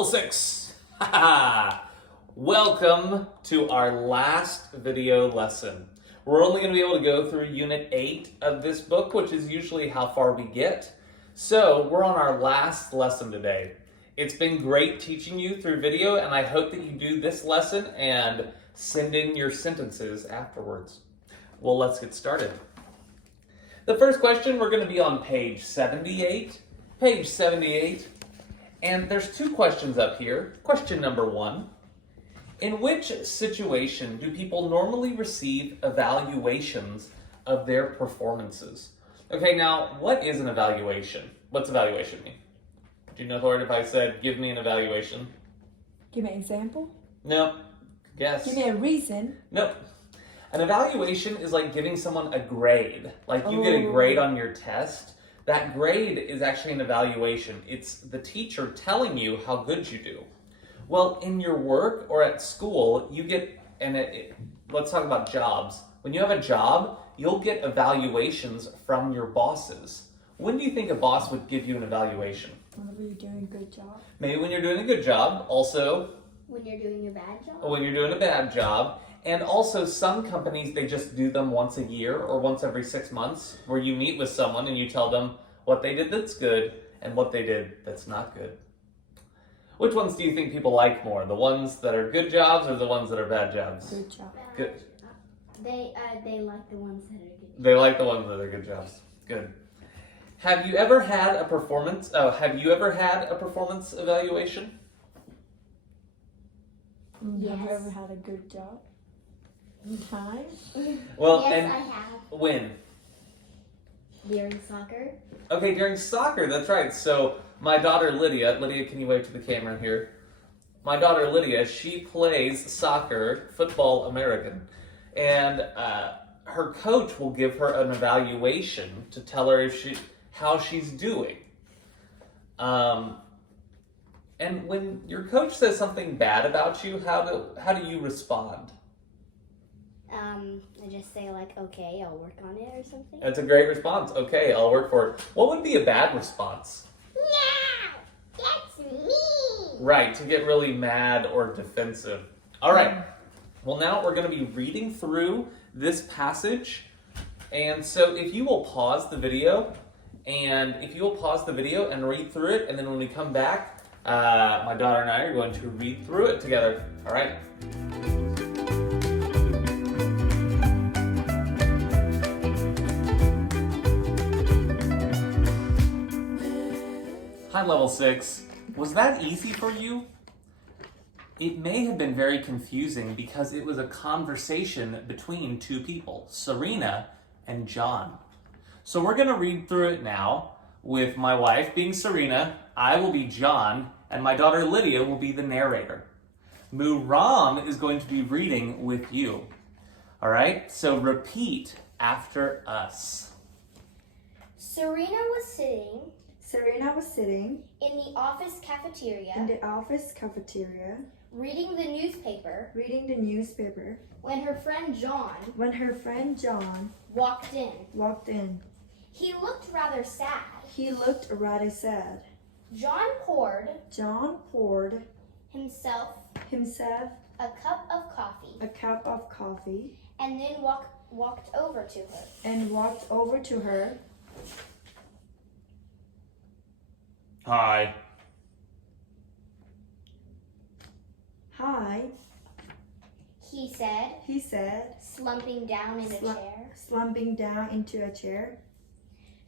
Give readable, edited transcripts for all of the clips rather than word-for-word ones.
Level 6! Welcome to our last video lesson. We're only going to be able to go through Unit 8 of this book, which is usually how far we get. So we're on our last lesson today. It's been great teaching you through video, and I hope that you do this lesson and send in your sentences afterwards. Well, let's get started. The first question, we're going to be on page 78. Page 78. And there's two questions up here. Question number 1. In which situation do people normally receive evaluations of their performances? Okay, now, what is an evaluation? What's evaluation mean? Do you know, Lord, if I said, give me an evaluation? Give me an example. No. Guess. Give me a reason. Nope. An evaluation is like giving someone a grade. Like you get a grade on your test. That grade is actually an evaluation. It's the teacher telling you how good you do. Well, in your work or at school, you get, let's talk about jobs. When you have a job, you'll get evaluations from your bosses. When do you think a boss would give you an evaluation? Whenever you're doing a good job. Maybe when you're doing a good job. Also, when you're doing a bad job? When you're doing a bad job. And also some companies, they just do them once a year or once every 6 months, where you meet with someone and you tell them what they did that's good and what they did that's not good. Which ones do you think people like more? The ones that are good jobs or the ones that are bad jobs? Good job. Good. They like the ones that are good. They like the ones that are good jobs. Good. Have you ever had a performance evaluation? Have you Yes. ever had a good job? Time? Well, Yes, and I have. when? During soccer. Okay, during soccer, that's right. So my daughter Lydia, can you wave to the camera here? My daughter Lydia, she plays soccer, football American, and her coach will give her an evaluation to tell her how she's doing. And when your coach says something bad about you, how do you respond? I just say like, okay, I'll work on it or something. That's a great response. Okay, I'll work for it. What would be a bad response? No, that's me. Right, to get really mad or defensive. All right. Well, now we're going to be reading through this passage. And so if you will pause the video and read through it, and then when we come back, my daughter and I are going to read through it together. All right. Hi, Level 6. Was that easy for you? It may have been very confusing because it was a conversation between two people, Serena and John. So we're going to read through it now with my wife being Serena, I will be John, and my daughter Lydia will be the narrator. Muram is going to be reading with you. All right, so repeat after us. Serena was sitting in in the office cafeteria the office cafeteria reading the newspaper reading the newspaper when her friend John when her friend John walked in. walked in. He looked rather sad. He looked rather sad. John poured himself a cup a cup of coffee and then walked over to her. and walked over to her. Hi. Hi, He said, slumping down in a chair. slumping down into a chair.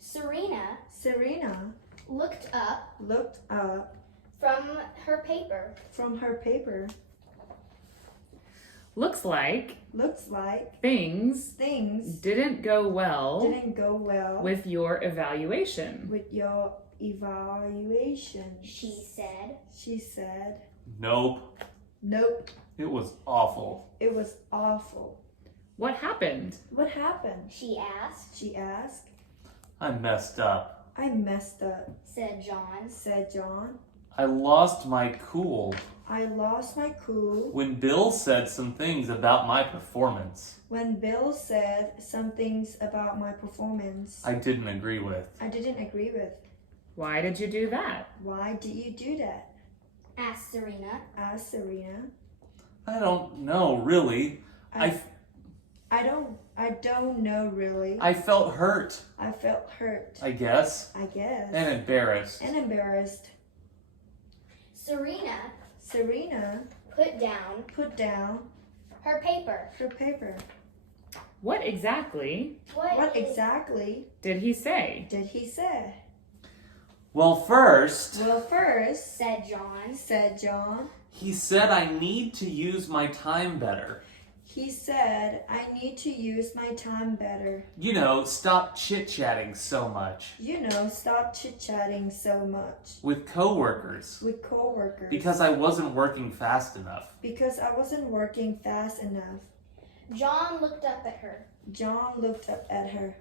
Serena Looked up from her paper. Looks like things Things didn't go well didn't go well with your evaluation. with your evaluation. She said, Nope. Nope, It was awful. it was awful. What happened? What happened? she asked, She asked. I messed up. I messed up, said John. said John. I lost my cool I lost my cool when Bill said some things about my performance when Bill said some things about my performance I didn't agree with. I didn't agree with. Why did you do that? Why did you do that? asked Serena. I don't know, really. I don't know really. I felt hurt. I guess. And embarrassed. Serena put down her paper. What exactly What did he say? Well, first, said John. he said I need to use my time better. He said, I need to use my time better. You know, stop chit-chatting so much. Stop chit-chatting so much. With coworkers. Because I wasn't working fast enough. John looked up at her.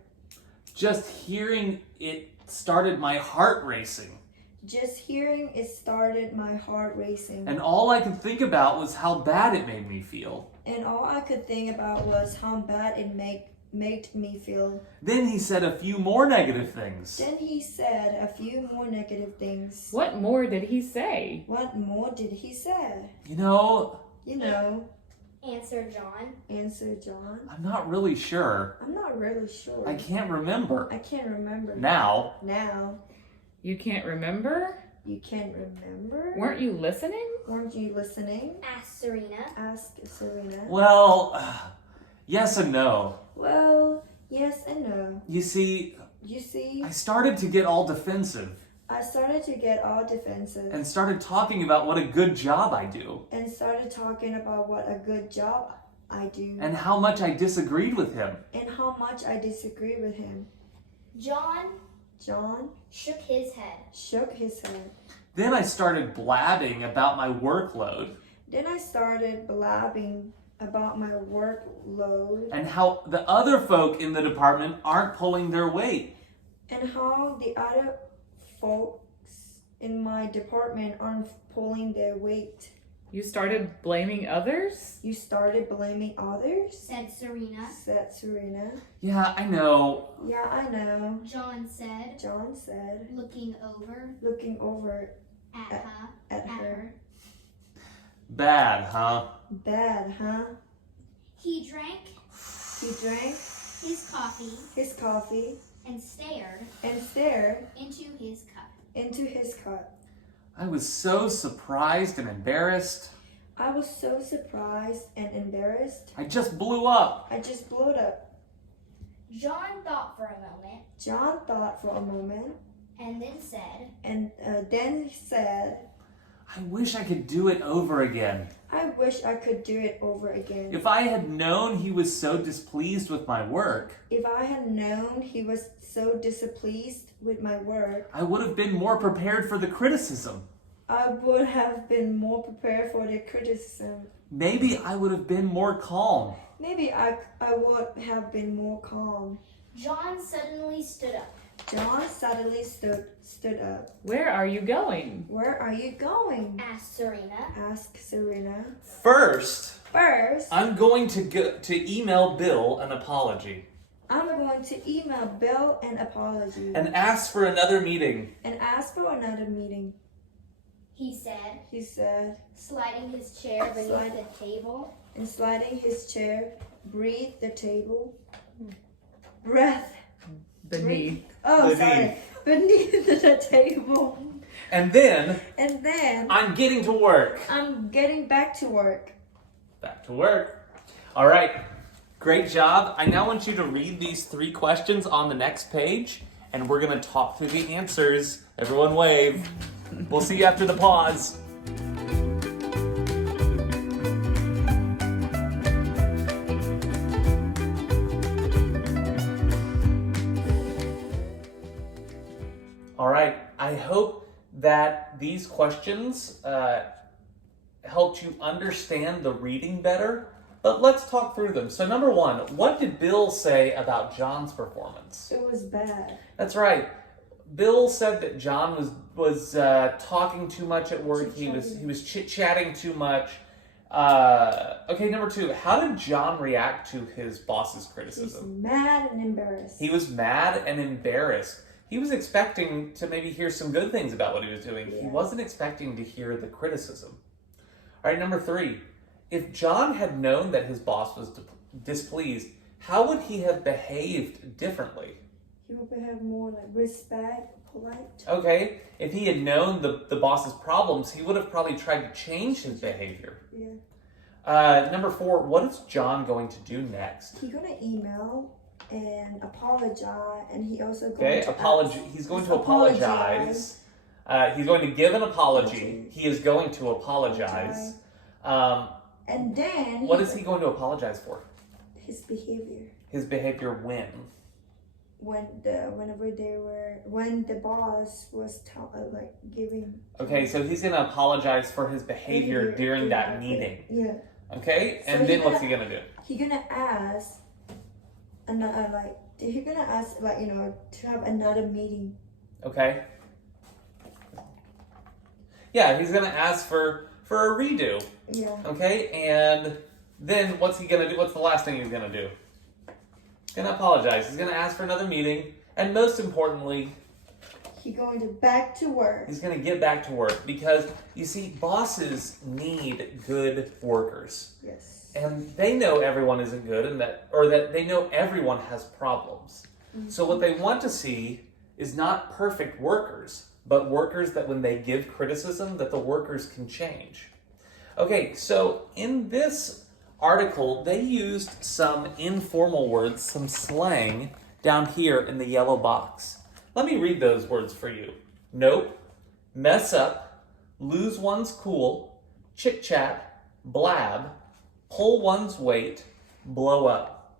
Just hearing it started my heart racing. And all I could think about was how bad it made me feel. Then he said a few more negative things. What more did he say? You know, Answered John. I'm not really sure. I can't remember. Now. You can't remember? Weren't you listening? Asked Serena. Well, yes and no. Yes and no. You see, I started to get all defensive. And started talking about what a good job I do. And how much I disagreed with him. John shook his head. Then I started blabbing about my workload. And how the other folk in the department aren't pulling their weight. And how the other folks in my department aren't pulling their weight. You started blaming others? Said Serena. Yeah, I know. John said. Looking over at her. Bad, huh? He drank his coffee and stared into his cup. I was so surprised and embarrassed. I just blew up. John thought for a moment. And then said, I wish I could do it over again. If I had known he was so displeased with my work, I would have been more prepared for the criticism. Maybe I would have been more calm. John suddenly stood up. Where are you going? Asked Serena. First, I'm going to email Bill an apology. And ask for another meeting. He said, sliding his chair beneath the table. Beneath. Beneath the table. And then I'm getting to work. I'm getting back to work. Back to work. All right. Great job. I now want you to read these 3 questions on the next page, and we're going to talk through the answers. Everyone wave. We'll see you after the pause. All right. I hope that these questions helped you understand the reading better. But let's talk through them. So number 1, what did Bill say about John's performance? It was bad. That's right. Bill said that John was talking too much at work. He was chit-chatting too much. Okay, number 2, how did John react to his boss's criticism? He's mad and embarrassed. He was mad and embarrassed. he was expecting to maybe hear some good things about what he was doing. Yeah. He wasn't expecting to hear the criticism. All right, number 3. If John had known that his boss was displeased, how would he have behaved differently? He would have more like respect, polite. Okay, if he had known the boss's problems, he would have probably tried to change his behavior. Yeah. Number 4, what is John going to do next? He's gonna email and apologize, and he also he's going to apologize. He's going to give an apology. He is going to apologize. And then what is he going to apologize for? His behavior. His behavior when? When the boss was giving. Okay, so he's going to apologize for his behavior during that meeting. Yeah. Okay, and then what's he going to do? He's gonna ask to have another meeting. Okay. Yeah, he's going to ask for a redo. Yeah. Okay, and then what's he going to do? What's the last thing he's going to do? He's going to apologize. He's going to ask for another meeting. And most importantly, he's going to back to work. He's going to get back to work because, you see, bosses need good workers. Yes. And they know everyone isn't good and that they know everyone has problems. Mm-hmm. So what they want to see is not perfect workers, but workers that when they give criticism, that the workers can change. Okay, so in this article, they used some informal words, some slang, down here in the yellow box. Let me read those words for you. Nope, mess up, lose one's cool, chit-chat, blab, pull one's weight, blow up.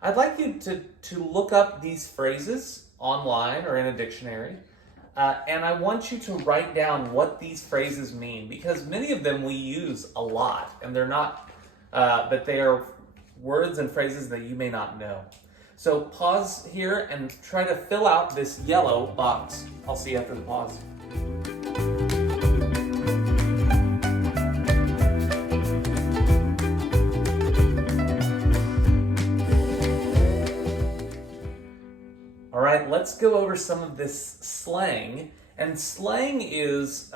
I'd like you to look up these phrases online or in a dictionary. And I want you to write down what these phrases mean, because many of them we use a lot, and they're not, but they are words and phrases that you may not know. So pause here and try to fill out this yellow box. I'll see you after the pause. All right, let's go over some of this slang. And slang is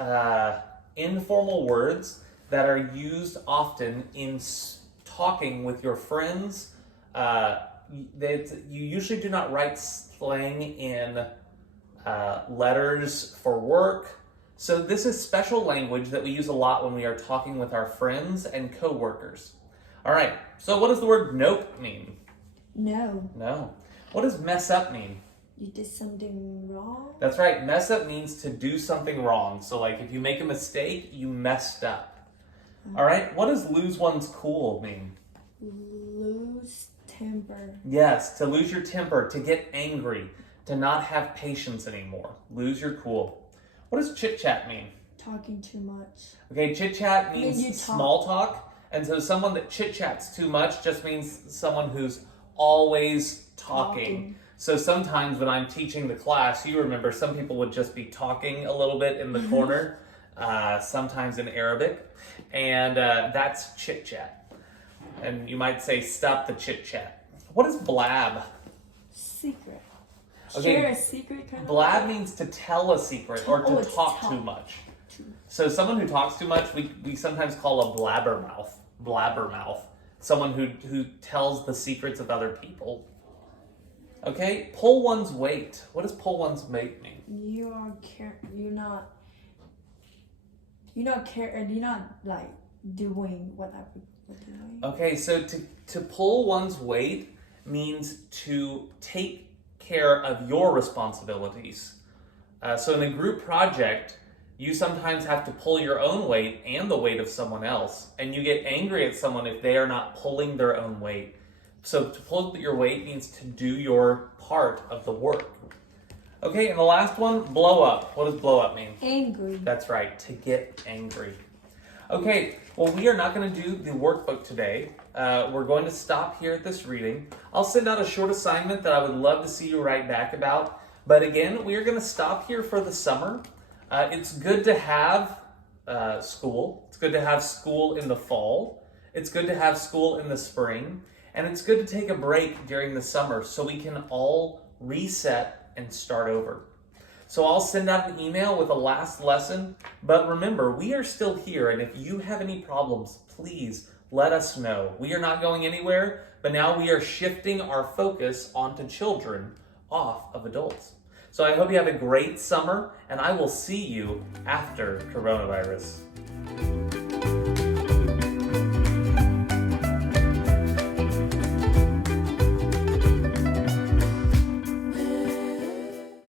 informal words that are used often in talking with your friends. You usually do not write slang in letters for work. So this is special language that we use a lot when we are talking with our friends and coworkers. All right, so what does the word nope mean? No. No. What does mess up mean? You did something wrong? That's right. Mess up means to do something wrong. So like if you make a mistake, you messed up. All right. What does lose one's cool mean? Lose temper. Yes, to lose your temper, to get angry, to not have patience anymore. Lose your cool. What does chit-chat mean? Talking too much. Okay, chit-chat means small talk. And so someone that chit-chats too much just means someone who's always talking. So sometimes when I'm teaching the class, you remember some people would just be talking a little bit in the corner, sometimes in Arabic, and that's chit-chat. And you might say, stop the chit-chat. What is blab? Secret. Okay, share a secret kind of blab means to tell a secret or to talk too much. So someone who talks too much, we sometimes call a blabbermouth. Blabbermouth. Someone who tells the secrets of other people. Okay, pull one's weight. What does pull one's weight mean? You're not like doing whatever you're doing. Okay, so to pull one's weight means to take care of your responsibilities. So in a group project, you sometimes have to pull your own weight and the weight of someone else, and you get angry at someone if they are not pulling their own weight. So to pull your weight means to do your part of the work. Okay, and the last one, blow up. What does blow up mean? Angry. That's right, to get angry. Okay, well, we are not going to do the workbook today. We're going to stop here at this reading. I'll send out a short assignment that I would love to see you write back about. But again, we are going to stop here for the summer. It's good to have school. It's good to have school in the fall. It's good to have school in the spring. And it's good to take a break during the summer so we can all reset and start over. So I'll send out an email with a last lesson. But remember, we are still here, and if you have any problems, please let us know. We are not going anywhere, but now we are shifting our focus onto children off of adults. So I hope you have a great summer, and I will see you after coronavirus.